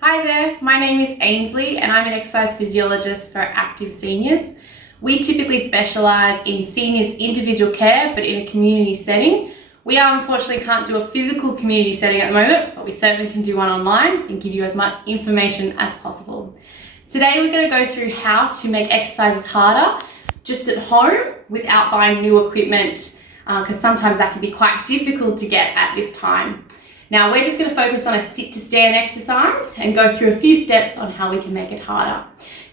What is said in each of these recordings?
Hi there, my name is Ainsley and I'm an exercise physiologist for active seniors. We typically specialise in seniors individual care but in a community setting. We unfortunately can't do a physical community setting at the moment, but we certainly can do one online and give you as much information as possible. Today we're going to go through how to make exercises harder just at home without buying new equipment, because sometimes that can be quite difficult to get at this time. Now we're just going to focus on a sit to stand exercise and go through a few steps on how we can make it harder.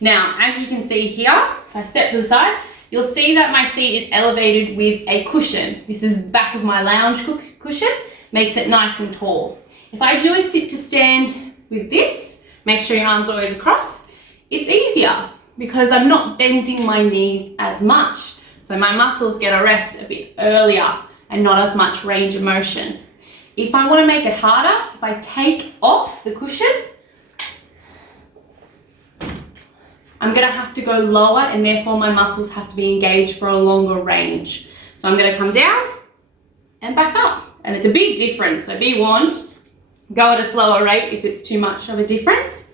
Now, as you can see here, if I step to the side, you'll see that my seat is elevated with a cushion. This is the back of my lounge cushion, makes it nice and tall. If I do a sit to stand with this, make sure your arms are always across, it's easier because I'm not bending my knees as much. So my muscles get a rest a bit earlier and not as much range of motion. If I want to make it harder, if I take off the cushion, I'm going to have to go lower and therefore my muscles have to be engaged for a longer range. So I'm going to come down and back up. And it's a big difference, so be warned. Go at a slower rate if it's too much of a difference.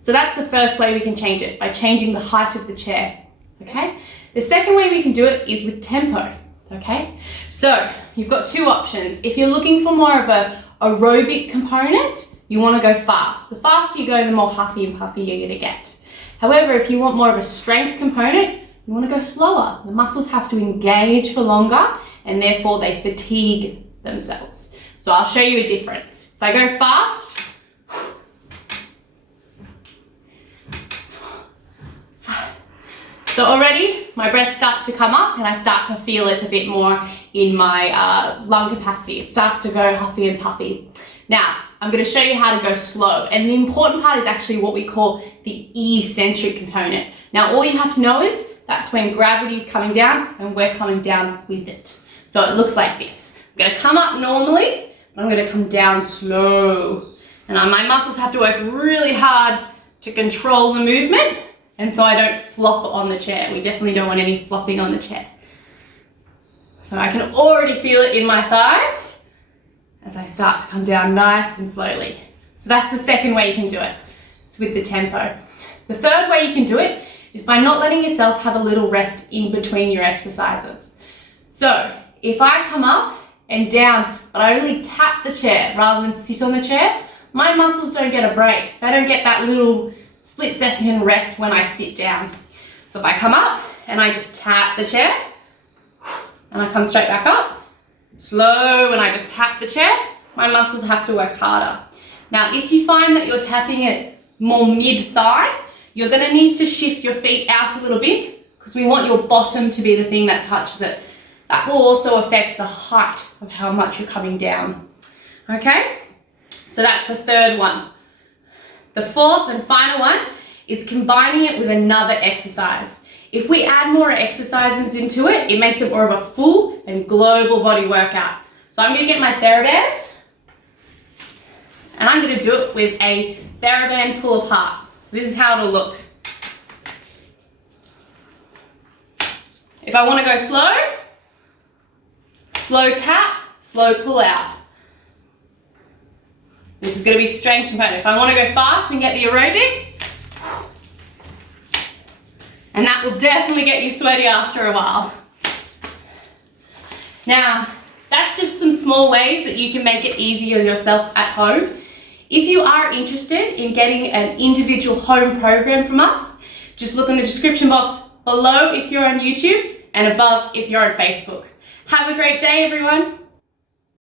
So that's the first way we can change it, by changing the height of the chair, okay? The second way we can do it is with tempo. Okay, so you've got two options. If you're looking for more of a aerobic component, you want to go fast. The faster you go, the more huffy and puffy you're going to get. However, if you want more of a strength component, you want to go slower. The muscles have to engage for longer and therefore they fatigue themselves. So I'll show you a difference. If I go fast, so already my breath starts to come up and I start to feel it a bit more in my lung capacity. It starts to go huffy and puffy. Now, I'm going to show you how to go slow. And the important part is actually what we call the eccentric component. Now, all you have to know is that's when gravity is coming down and we're coming down with it. So it looks like this. I'm going to come up normally, but I'm going to come down slow. And my muscles have to work really hard to control the movement. And so I don't flop on the chair. We definitely don't want any flopping on the chair. So I can already feel it in my thighs as I start to come down nice and slowly. So that's the second way you can do it. It's with the tempo. The third way you can do it is by not letting yourself have a little rest in between your exercises. So if I come up and down, but I only tap the chair rather than sit on the chair, my muscles don't get a break. They don't get that little split second rest when I sit down. So if I come up and I just tap the chair and I come straight back up, slow when I just tap the chair, my muscles have to work harder. Now, if you find that you're tapping it more mid-thigh, you're going to need to shift your feet out a little bit because we want your bottom to be the thing that touches it. That will also affect the height of how much you're coming down. Okay? So that's the third one. The fourth and final one is combining it with another exercise. If we add more exercises into it, it makes it more of a full and global body workout. So I'm going to get my TheraBand and I'm going to do it with a TheraBand pull apart. So this is how it'll look. If I want to go slow, slow tap, slow pull out. This is going to be strength component. If I want to go fast and get the aerobic, and that will definitely get you sweaty after a while. Now, that's just some small ways that you can make it easier yourself at home. If you are interested in getting an individual home program from us, just look in the description box below if you're on YouTube and above if you're on Facebook. Have a great day, everyone.